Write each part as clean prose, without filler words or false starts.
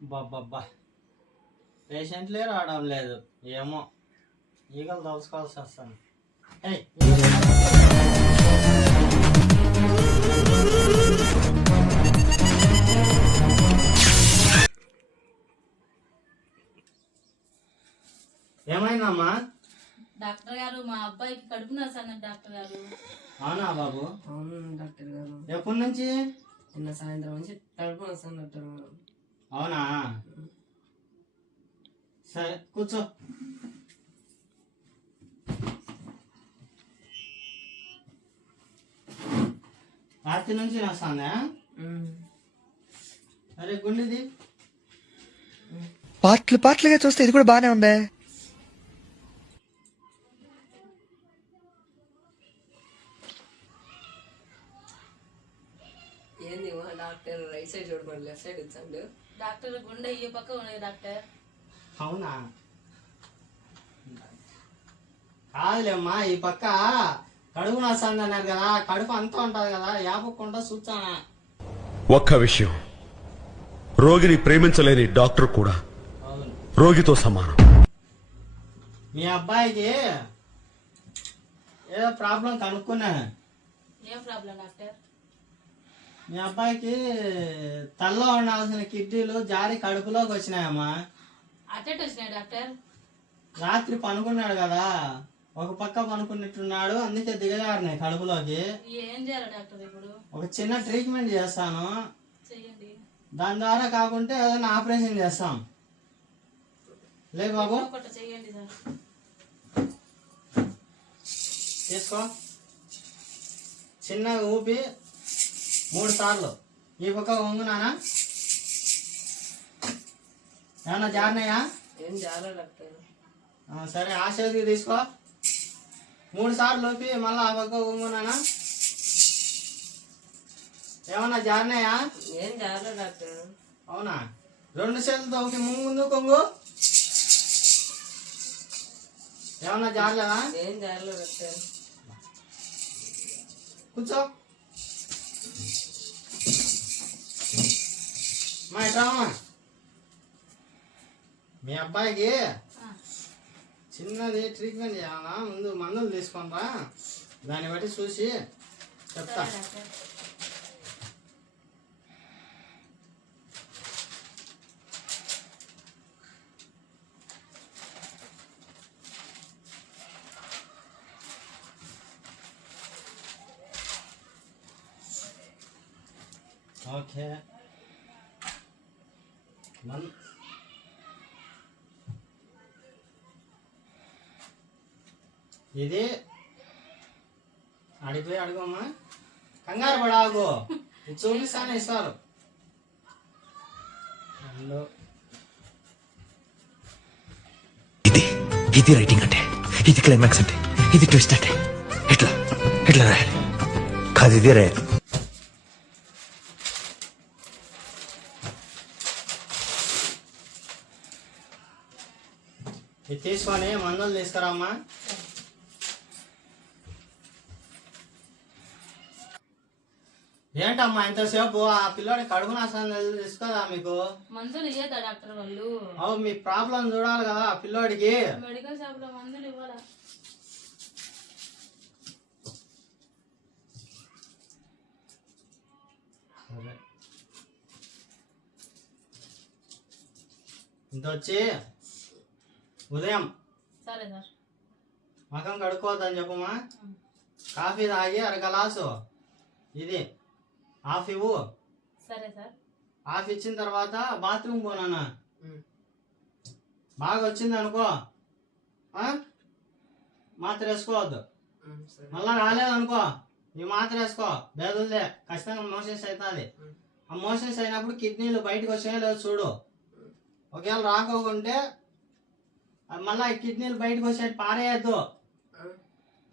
బాబ్బా పేషెంట్లే రావడం లేదు, ఏమో ఈగలు తలుసుకోవాల్సి వస్తాను. ఏమైందమ్మా? డాక్టర్ గారు మా అబ్బాయికి కడుపు నొస్తుంది డాక్టర్ గారు. అవునా బాబు? అవును డాక్టర్ గారు. ఎప్పటి నుంచి? నిన్న సాయంత్రం నుంచి కడుపు నొస్తుంది డాక్టర్ గారు. అవునా, సరే కూర్చో. రాత్రి నుంచి వస్తుందా? అరే గుండెది పార్ట్లుగా చూస్తే ఇది కూడా బానే ఉందే. ఏంది డాక్టర్ రైట్ సైడ్ చూడమని లెఫ్ట్ సైడ్ ఇచ్చాడు. డాక్టర్ గుండె ఈ పక్క ఉన్నది డాక్టర్. అవునా, కాదులేమ్మా, ఈ పక్క కడుపు నొస్తుంది అన్నారు కదా, కడుపు అంతా ఉంటది కదా, యాపకుండా చూచానా. ఒక్క విషయం, రోగిని ప్రేమించలేని డాక్టర్ కూడా రోగితో సమానం. మీ అబ్బాయికి ఏదో ప్రాబ్లం కనుక్కున్నా. ఏం ప్రాబ్లం డాక్టర్? మీ అబ్బాయికి తల్లో ఉండాల్సిన కిడ్నీలు జారి కడుపులోకి వచ్చినాయమ్మా. అటెట్ వచ్చినాయి డాక్టర్. రాత్రి పనుకున్నాడు కదా, ఒక పక్క పనుకున్నట్టున్నాడు, అందుకే దిగజారినాయి కడుపులోకి. ఏం చేయాలి డాక్టర్ ఇప్పుడు? ఒక చిన్న ట్రీట్మెంట్ చేస్తాను, చెయ్యండి. దాని ద్వారా కాకుంటే ఏదైనా ఆపరేషన్ చేస్తాం. లే బాబు, ఒకటి చెయ్యండి సార్. తీసుకో. చిన్నగా ఊపి 3 సార్లు. ఈ పక్క వంగునానా? ఏమన్నా జారినాయా? ఏం చేయాలి డాక్టర్? సరే, ఆ చేతికి తీసుకో. 3 సార్లు ఊపి మళ్ళీ ఆ పక్క వంగునానా? ఏమన్నా జారినాయా? ఏం చేయాలి డాక్టర్? అవునా, 2 చేతులతో ఊపి ముందు కొంగు. ఏమన్నా జారలేదా? ఏం చేయాలి డాక్టర్? కూర్చో. మా ఇట్రామా, మీ అబ్బాయికి చిన్నది ట్రీట్మెంట్ చేయాలా, ముందు మందులు తీసుకుంటా, దాన్ని బట్టి చూసి చెప్తా. ఓకే, ఇది అడిగిపోయి అడుగమ్మా, కంగారు పడాగు, ఇది చూపిస్తానే ఇస్తారు. ఇది రైటింగ్ అంటే, ఇది క్లైమాక్స్ అంటే, ఇది ట్విస్ట్ అంటే, ఇట్లా ఇట్లా రాయాలి కాదు, ఇది రాయాలి. ఇది తీసుకొని మందులు తీసుకురామ్మా. ఏంటమ్మా ఇంతసేపు? ఆ పిల్లోడి కడుపు నొస్తుంది తీసుకోదా మీకు? మందులు ఇయ్యదా డాక్టర్ వాళ్ళు? మీ ప్రాబ్లం చూడాలి కదా ఆ పిల్లోడికి. మెడికల్ షాప్ లో మందులు ఇవ్వాలా? ఇంత వచ్చి ఉదయం సరే సార్ ముఖం కడుక్కోవద్దని చెప్పమ్మా. కాఫీ తాగి 1 గ్లాసు ఇది హాఫ్ ఇవ్వు. సరే సార్. హాఫ్ ఇచ్చిన తర్వాత బాత్రూమ్ పోనా, బాగా వచ్చింది అనుకో మాత్ర వేసుకోవద్దు. మళ్ళా రాలేదనుకో ఈ మాత్ర వేసుకో, బేదులే, ఖచ్చితంగా మోషన్స్ అవుతుంది. ఆ మోషన్స్ అయినప్పుడు కిడ్నీలు బయటకు వచ్చాయో లేదో చూడు. ఒకవేళ రాకోకుంటే మళ్ళా ఈ కిడ్నీలు బయటకు వచ్చేది పారేయద్దు,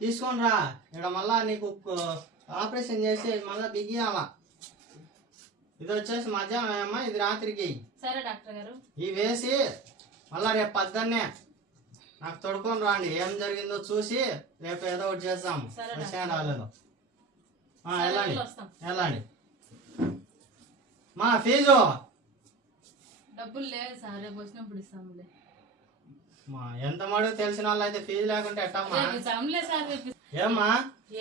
తీసుకొని రా. ఇక్కడ మళ్ళా నీకు ఆపరేషన్ చేసి మళ్ళా బిగియాల. ఇది వచ్చేసి మధ్యాహ్నం అమ్మా, ఇది రాత్రికి. సరే డాక్టర్ గారు. ఇవి వేసి మళ్ళా రేపు పొద్దున్నే నాకు తొడుకొని రాండి, ఏం జరిగిందో చూసి రేపు ఏదో ఒకటి చేస్తాము. విషయం రాలేదు. వెళ్ళండి వెళ్ళండి. మా ఫీజు డబ్బులు లేదు సార్, రేపు వచ్చినప్పుడు ఇస్తాములే. ఎంత మడుగు తెలిసిన వాళ్ళు అయితే ఫీజు లేకుంటే ఎట్టమ్మా? రేపు ఇస్తాములే సార్, రేపు ఏమ్మా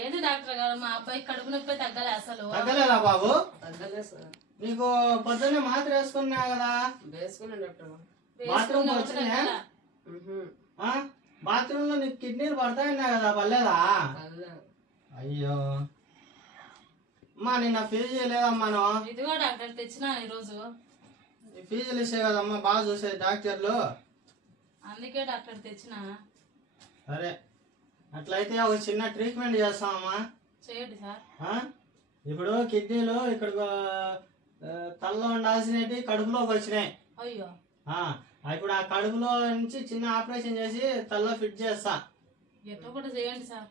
ఏంది డాక్టర్ గారు, మా అబ్బాయికి కడుపు నొప్పి తగ్గలే అసలు. తగ్గలేదా బాబు? తగ్గలేదు సార్. నీకు పొద్దున్నే మాత్ర వేసుకున్నా కదా, వేసుకున్నాను డాక్టర్. బాత్రూమ్ వచ్చినా? బాత్రూమ్ లో నీకు కిడ్నీలు పడతాయన్నా కదా, పర్లేదా? అయ్యో అమ్మా, నిన్న ఫీజు చేయలేదమ్మా నువ్వు. ఇదిగో డాక్టర్ తెచ్చినా ఈరోజు. ఫీజులు ఇచ్చే కదమ్మా, బాగా చూసేది డాక్టర్లు. అందుకే డాక్టర్ తెచ్చినా. సరే అట్లయితే ఒక చిన్న ట్రీట్మెంట్ చేస్తామమ్మా. చేయండి సార్. ఇప్పుడు కిడ్నీలు ఇక్కడ తలలో ఉండాల్సినవి కడుపులోకి వచ్చినాయి. అయ్యో. ఇప్పుడు ఆ కడుపులో నుంచి చిన్న ఆపరేషన్ చేసి తలలో ఫిట్ చేస్తా. ఎట్టో కూడా చేయండి సార్.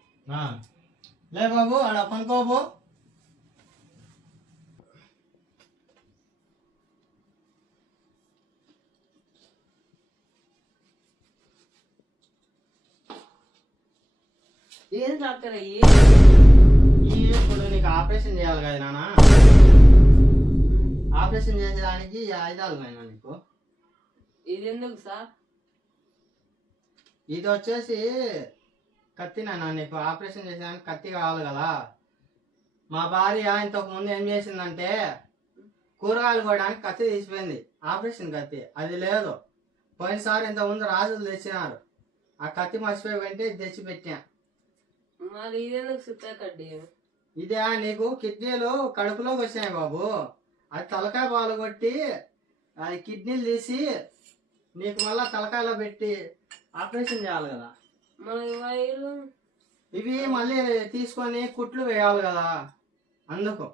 లే బాబు, ఆడ పనుకోబో. ఏం డాక్టర్ అయ్యి? ఇప్పుడు నీకు ఆపరేషన్ చేయాలి కదా నాన్న. ఆపరేషన్ చేసేదానికి ఈ ఆయుధాలు నాయన నీకు. ఇది ఎందుకు సార్? ఇది వచ్చేసి కత్తి నాన్న, నీకు ఆపరేషన్ చేసేదానికి కత్తి కావాలి కదా. మా భార్య ఇంతకు ముందు ఏం చేసిందంటే కూరగాయలు కోయడానికి కత్తి తీసిపోయింది, ఆపరేషన్ కత్తి. అది లేదు. పోయినసారి ఇంతకుముందు రాజులు తెచ్చినారు, ఆ కత్తి మర్చిపోయి వెంటే తెచ్చి పెట్టా. మరి ఇదెందుకు సుత్తా కడ్డీ? ఇదే నీకు కిడ్నీలు కడుపులోకి వచ్చినాయి బాబు. అది తలకాయ పాలు కొట్టి అది కిడ్నీలు తీసి నీకు మళ్ళా తలకాయలో పెట్టి ఆపరేషన్ చేయాలి కదా. ఇవి మళ్ళీ తీసుకొని కుట్లు వేయాలి కదా, అందుకు.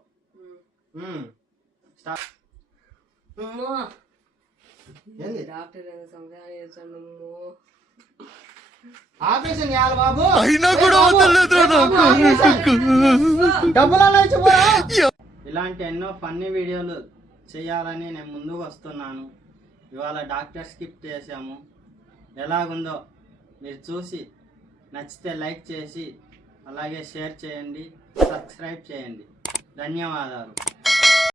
ఏంది డాక్టర్ ఆపరేషన్ చేయాలి బాబు. అయినా కూడా డబ్బులు ఇలాంటి ఎన్నో ఫన్నీ వీడియోలు చేయాలని నేను ముందుకు వస్తున్నాను. ఇవాళ డాక్టర్ స్కిప్ చేసాము. ఎలాగుందో మీరు చూసి నచ్చితే లైక్ చేసి అలాగే షేర్ చేయండి, సబ్స్క్రైబ్ చేయండి. ధన్యవాదాలు.